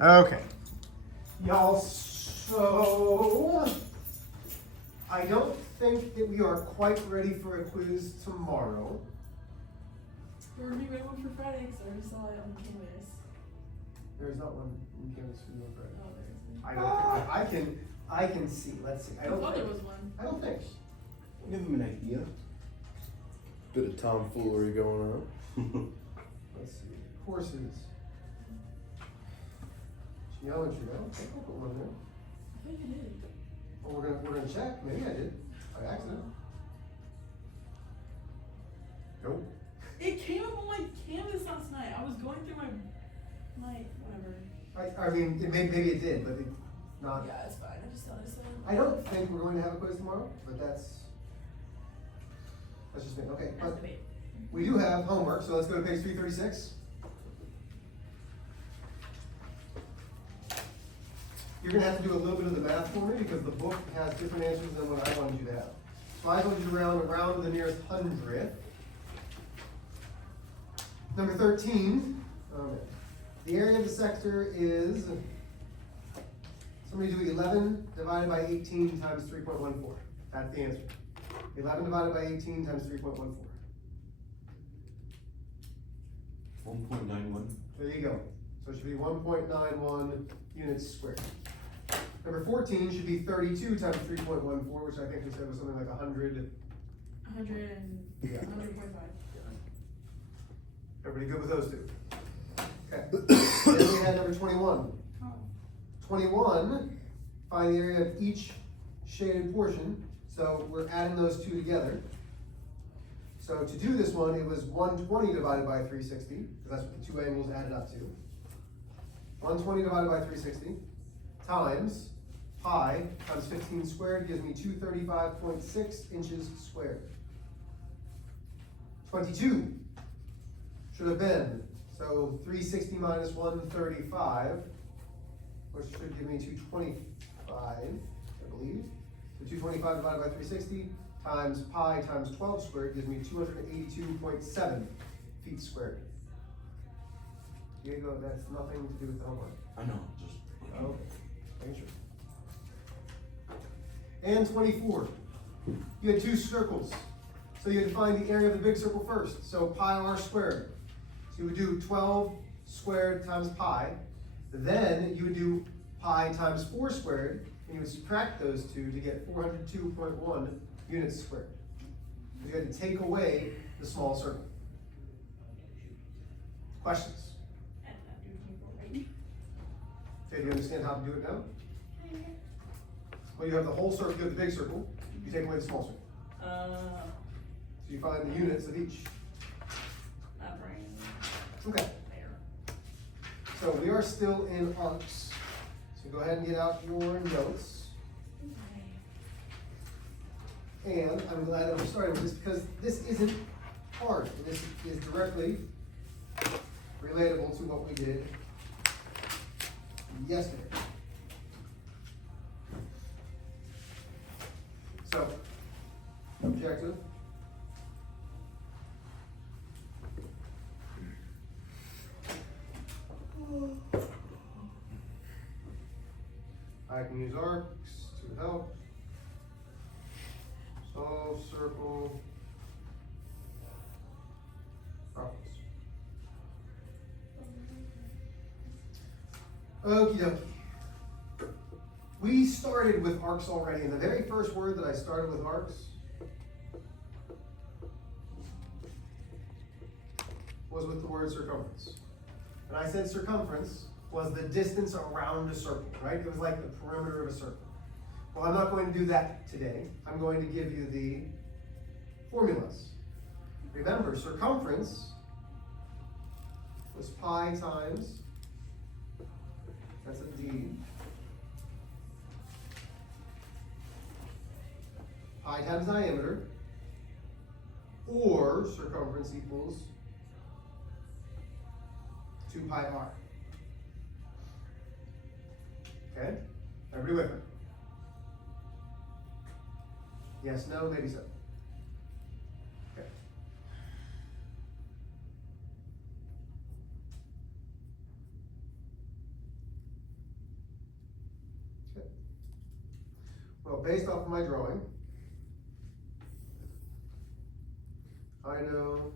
Okay. Y'all, so I don't think that we are quite ready for a quiz tomorrow. We're doing one for Friday because I already saw it on Canvas. There's not one in Canvas for you on Friday. Oh, there isn't. I don't think, I can see, let's see. I don't thought think, there was one. I don't think. Give him an idea. Bit of tomfoolery going on. Let's see, courses. Geometry, I don't think I put one there. I think it is. Well, we're gonna check, maybe I did, by accident. Nope. It came up on my Canvas last night. I was going through my whatever. I mean, maybe it did, but it's not. Yeah, it's fine. I just noticed it. I don't think we're going to have a quiz tomorrow, but that's just me. Okay, That's but debate. we do have homework, so let's go to page 336. You're gonna have to do a little bit of the math for me because the book has different answers than what I wanted you to have. So I wanted you to round to the nearest hundredth. Number 13, the area of the sector is, somebody do 11 divided by 18 times 3.14. That's the answer. 11 divided by 18 times 3.14. 1.91. There you go. So it should be 1.91 units squared. Number 14 should be 32 times 3.14, which I think we said was something like 100. 100.5. Everybody good with those two? Okay. Then we had number 21. Oh. 21, find the area of each shaded portion. So we're adding those two together. So to do this one, it was 120 divided by 360, because that's what the two angles added up to. 120 divided by 360 times pi times 15 squared gives me 235.6 inches squared. 22 should have been, so 360 minus 135, which should give me 225, I believe. So 225 divided by 360 times pi times 12 squared gives me 282.7 feet squared. Diego, that's nothing to do with the homework. I know, just. Okay, making sure. And 24. You had two circles. So you had to find the area of the big circle first. So pi r squared. So you would do 12 squared times pi. Then you would do pi times 4 squared, and you would subtract those two to get 402.1 units squared. You had to take away the small circle. Questions? Okay, do you understand how to do it now? Well, you have the whole circle, you have the big circle, you take away the small circle. So you find the units of each. Not brain. Okay. So we are still in arcs. So go ahead and get out your notes. And I'm glad that we're starting with this because this isn't hard. And this is directly relatable to what we did yesterday. So, objective. I can use arcs to help. Solve circle problems. Okie dokie. We started with arcs already, and the very first word that I started with arcs was with the word circumference. And I said circumference was the distance around a circle, right? It was like the perimeter of a circle. Well, I'm not going to do that today. I'm going to give you the formulas. Remember, circumference was pi times, that's a D, pi times diameter, or circumference equals 2 pi r. Okay? Everybody with me? Yes, no, maybe so. Okay. Well, based off of my drawing, I know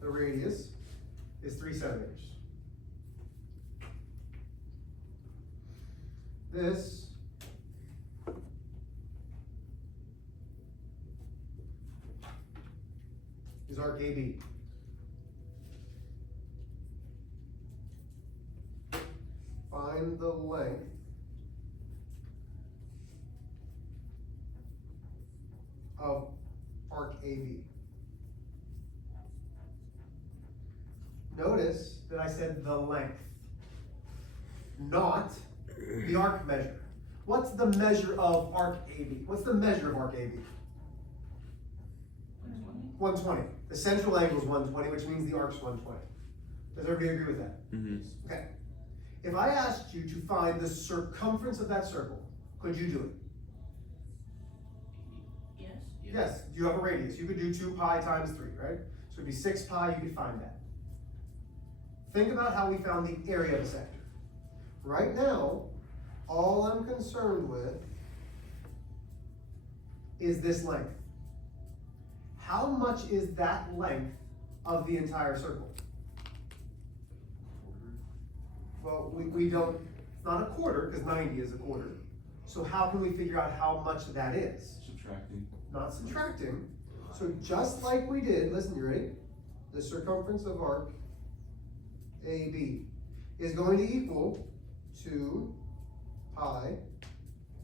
the radius is 3 centimeters. This is arc AB. Find the length of arc AB. Notice that I said the length, not the arc measure. What's the measure of arc AB? What's the measure of arc AB? 120. The central angle is 120, which means the arc's 120. Does everybody agree with that? Mm-hmm. Okay. If I asked you to find the circumference of that circle, could you do it? Yes. Yes, you have a radius. You could do 2 pi times 3, right? So it'd be 6 pi, you could find that. Think about how we found the area of a sector. Right now, all I'm concerned with is this length. How much is that length of the entire circle? Well, we don't, it's not a quarter, because 90 is a quarter. So how can we figure out how much that is? Subtracting. Not subtracting. So just like we did, listen, you ready? The circumference of arc AB is going to equal 2 pi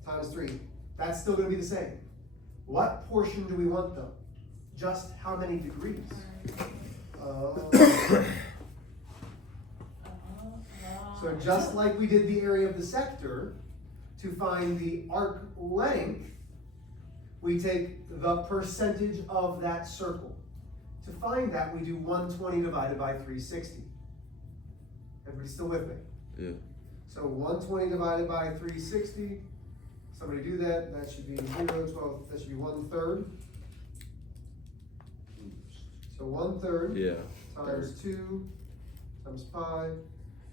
times 3. That's still going to be the same. What portion do we want though? Just how many degrees? So just like we did the area of the sector, to find the arc length, we take the percentage of that circle. To find that, we do 120 divided by 360. Everybody still with me? Yeah. So 120 divided by 360, somebody do that, that should be 0, 12, that should be 1/3. So 1/3 Yeah. times 2 times pi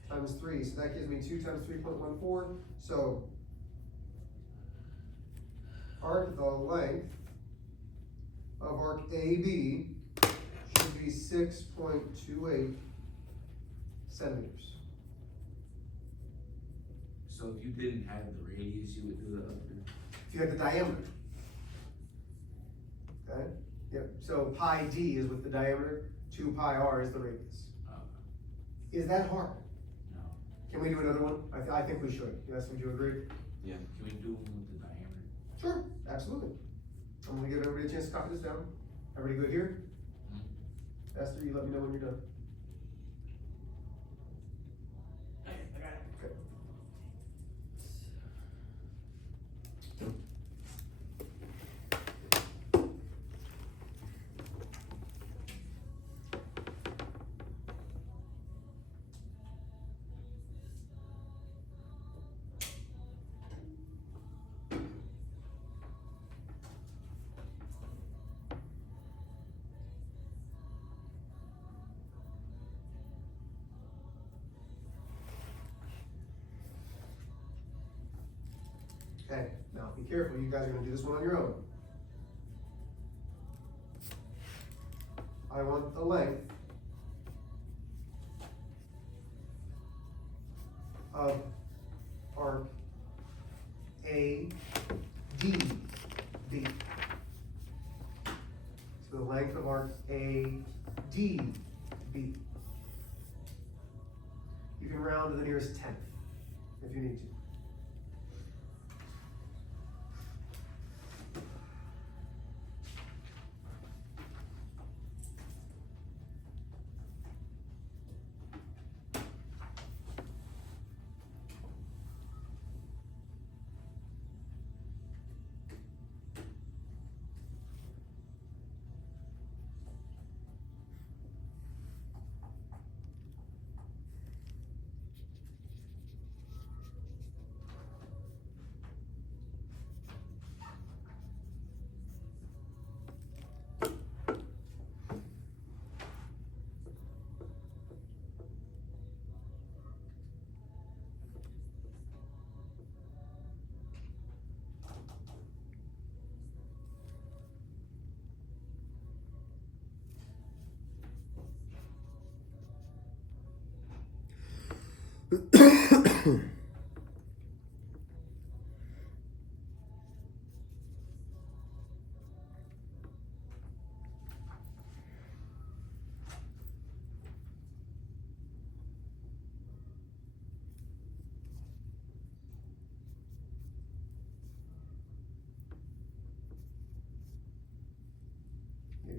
times 3. So that gives me 2 times 3.14. So arc, the length of arc AB should be 6.28 centimeters. So if you didn't have the radius, you would do the other. If you had the diameter. Okay? Yep. So pi d is with the diameter, 2 pi r is the radius. Is that hard? No. Can we do another one? I think we should. Yes, would you agree? Yeah. Can we do one with the diameter? Sure, absolutely. I'm gonna give everybody a chance to copy this down. Everybody good here? Esther, you let me know when you're done. Okay, I got it. Okay. Okay, now be careful, you guys are gonna do this one on your own. I want the length of arc ADB. So the length of arc ADB. You can round to the nearest tenth if you need to. Maybe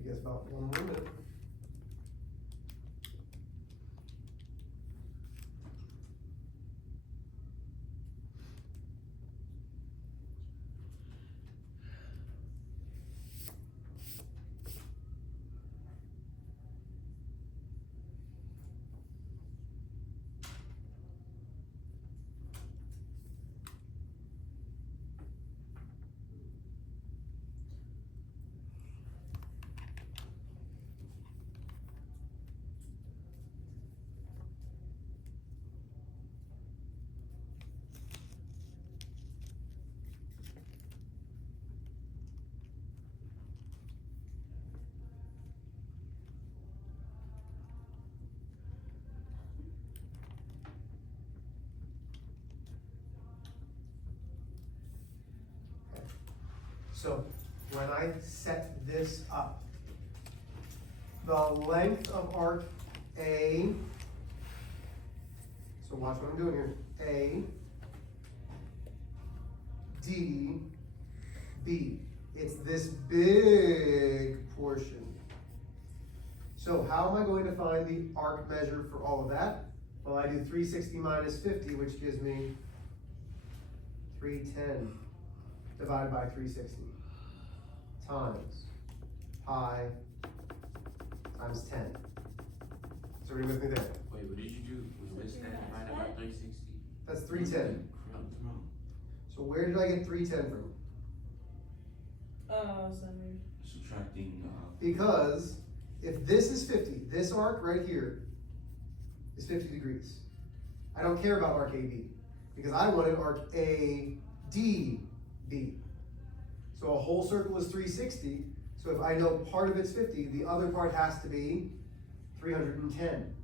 guess about one more minute. So when I set this up, the length of arc A, so watch what I'm doing here, A, D, B. It's this big portion. So how am I going to find the arc measure for all of that? Well, I do 360 minus 50, which gives me 310 divided by 360 times pi times 10. So are you with me there? Wait, what did you do? Was that divided by 360? That's 310. Something's wrong. So where did I get 310 from? Centered. Subtracting, Because if this is 50, this arc right here is 50 degrees. I don't care about arc AB because I wanted arc ADB. So a whole circle is 360. So if I know part of it's 50, the other part has to be 310.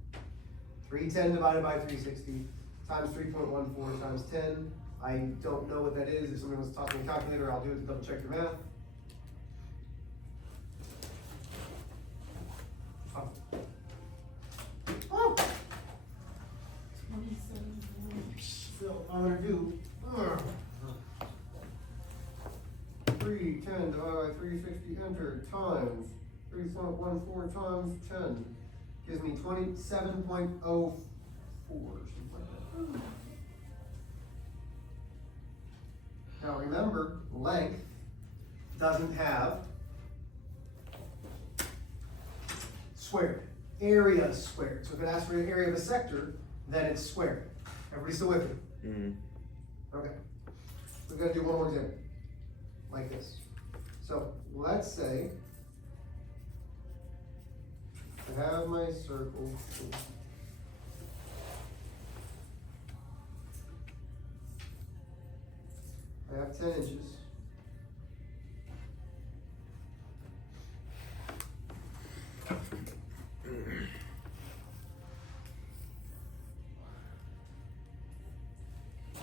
310 divided by 360 times 3.14 times 10. I don't know what that is. If somebody wants to toss me a calculator, I'll do it to double check your math. Oh. 27. So I'm gonna do 310 divided by 360 enter times 3.14 times 10 gives me 27.04, something like that. Now remember, length doesn't have squared. Area is squared. So if it asks for the area of a sector, then it's squared. Everybody still with me? Mm-hmm. Okay. We've got to do one more example. Like this. So let's say I have my circle. I have 10 inches.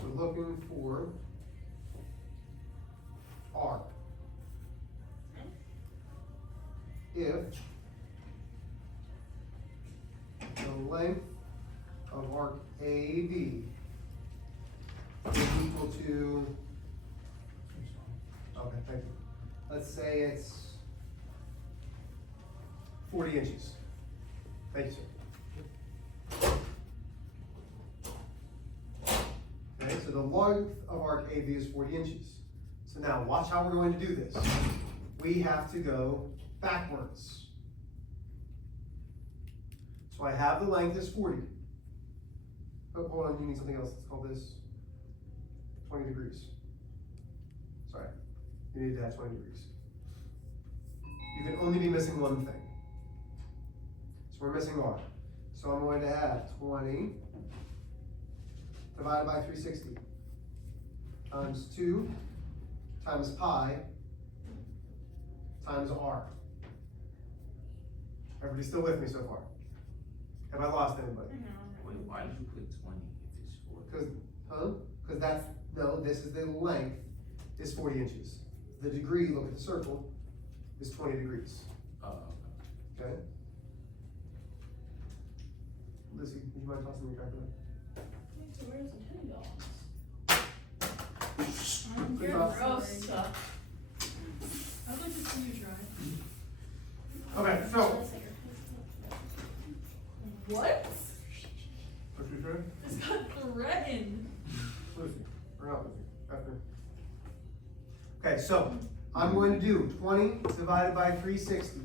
We're looking for arc. If the length of arc AB is equal to, okay, thank you. Let's say it's 40 inches. Thank you, sir. Okay, so the length of arc AB is 40 inches. So now watch how we're going to do this. We have to go backwards. So I have the length is 40. Oh, hold on, you need something else. Let's call this 20 degrees. Sorry, you need to have 20 degrees. You can only be missing one thing. So we're missing R. So I'm going to add 20 divided by 360 times 2 times pi times R. Everybody still with me so far? Have I lost anybody? Wait, why did you put 20 if Cause that's, no, this is the length, is 40 inches. The degree, look at the circle, is 20 degrees, okay? Lucy, would you mind tossing your calculator? So where's the $10? Good You're job. gross. I'd like to see you try. Okay, so. What? What's your turn? This got threatened. Lucy, or not Lucy, after. Okay, so I'm going to do 20 divided by 360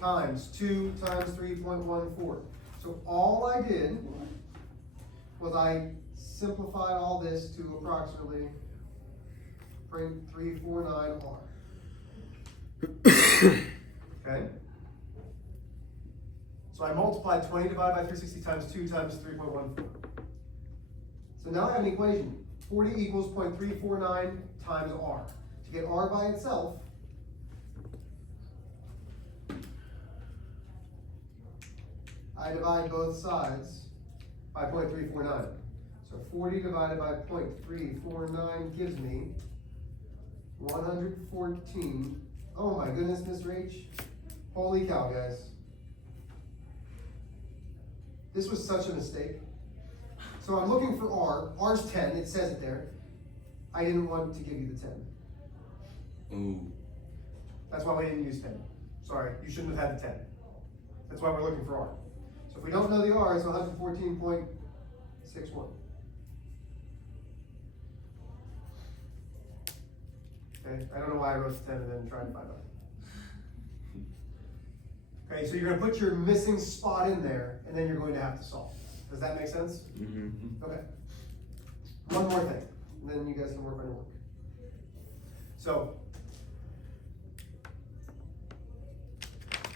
times 2 times 3.14. So all I did was I simplified all this to approximately 0.349 R. Okay? So I multiplied 20 divided by 360 times 2 times 3.14. So now I have an equation. 40 equals 0.349 times R. To get R by itself, I divide both sides by 0.349. So 40 divided by 0.349 gives me 114. Oh my goodness, Mr. H. Holy cow, guys. This was such a mistake. So I'm looking for R. R's 10, it says it there. I didn't want to give you the 10. Ooh. That's why we didn't use 10. Sorry, you shouldn't have had the 10. That's why we're looking for R. So if we don't know the R, it's 114.61. Okay, I don't know why I wrote the 10 and then tried to find out. Okay, so you're gonna put your missing spot in there, and then you're going to have to solve. Does that make sense? Mm-hmm. Okay. One more thing, and then you guys can work on your work. So,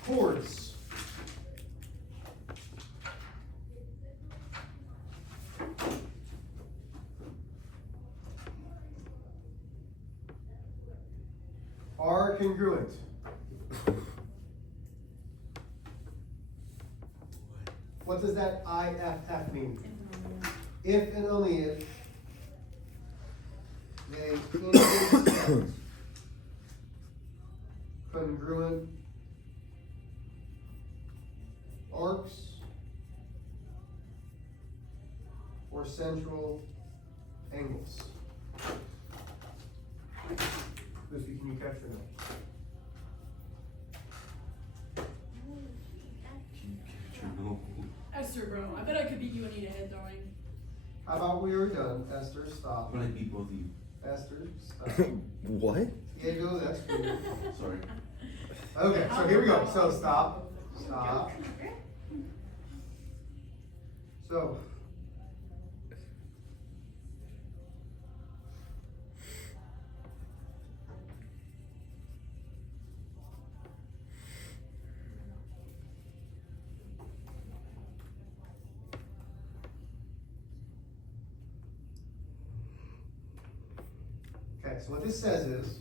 chords. Are congruent. What does that IFF mean? If and only if they intersect congruent arcs or central angles. Lucy, can you capture that? Esther, bro, I bet I could beat you in head throwing. How about we are done? Esther, stop. But I beat both of you. Esther, stop. What? Diego, that's good. Sorry. Okay, so here we go. So stop. Stop. So. Okay, so what this says is,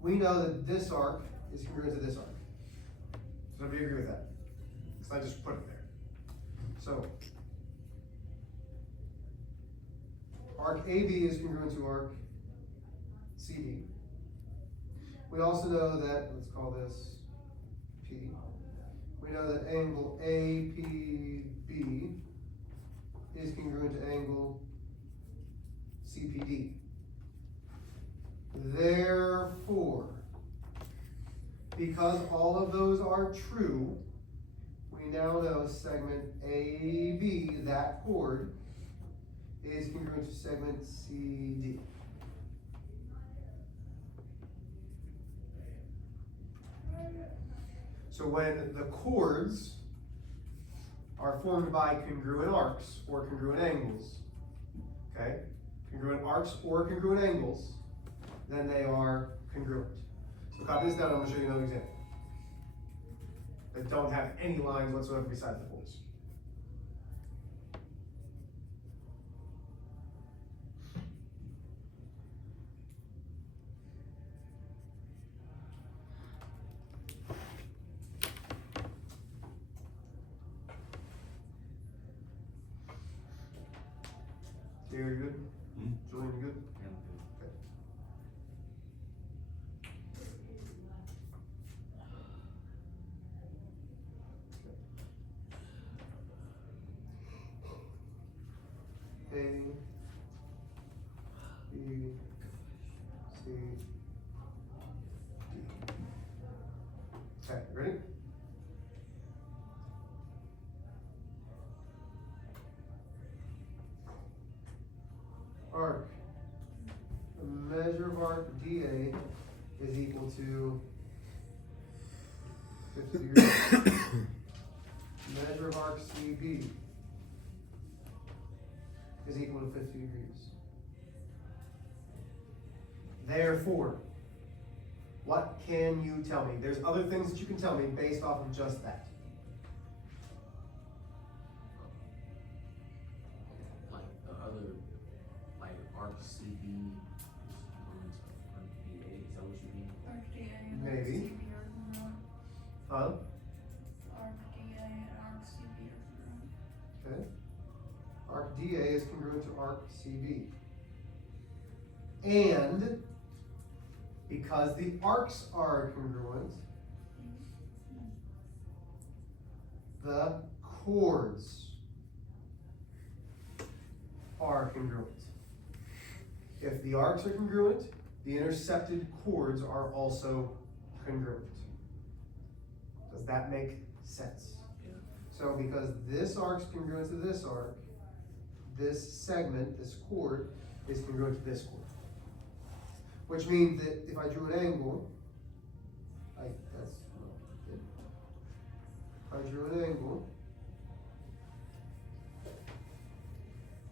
we know that this arc is congruent to this arc. Does everybody agree with that? Because I just put it there. So, arc AB is congruent to arc CD. We also know that, let's call this P. We know that angle APB is congruent to angle CPD. Therefore, because all of those are true, we now know segment AB, that chord, is congruent to segment CD. So when the chords are formed by congruent arcs or congruent angles, okay? Congruent arcs or congruent angles, then they are congruent. So copy this down, I'm gonna show you another example. That don't have any lines whatsoever beside the chords. Taylor, you good? Hmm? Julian, you good? Yeah, okay. Okay. A, B, C, D. Okay, ready? Arc. The measure of arc DA is equal to 50 degrees. Measure of arc CB is equal to 50 degrees. Therefore, what can you tell me? There's other things that you can tell me based off of just that. Like the other, like arc CB is going to arc DA, is that what you mean? ArcDA and Maybe. ArcCB are congruent. Huh? ArcDA and ArcCB are congruent. Okay. Arc DA is congruent to arc CB. And because the arcs are congruent, the chords are congruent. If the arcs are congruent, the intersected chords are also congruent. Does that make sense? Yeah. So because this arc's congruent to this arc, this segment, this chord, is congruent to this chord. Which means that if I drew an angle, if I drew an angle,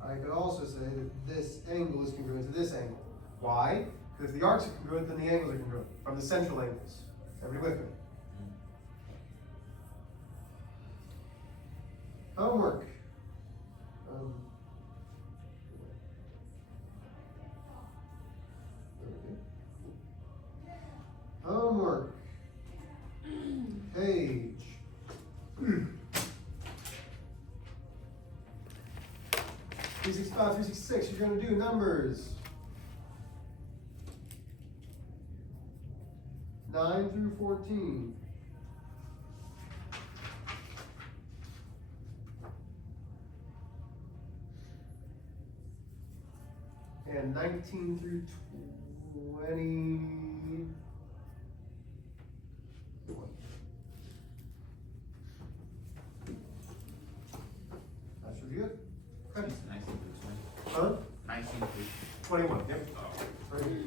I could also say that this angle is congruent to this angle. Why? Because if the arcs are congruent, then the angles are congruent, from the central angles. Everybody with me? Homework. Homework. Page. 365, 366, you're gonna do numbers 9 through 14. And 19 through 20. That should be it. Okay. 19 through 20. Huh? 19 through 21, yep. Oh. Right.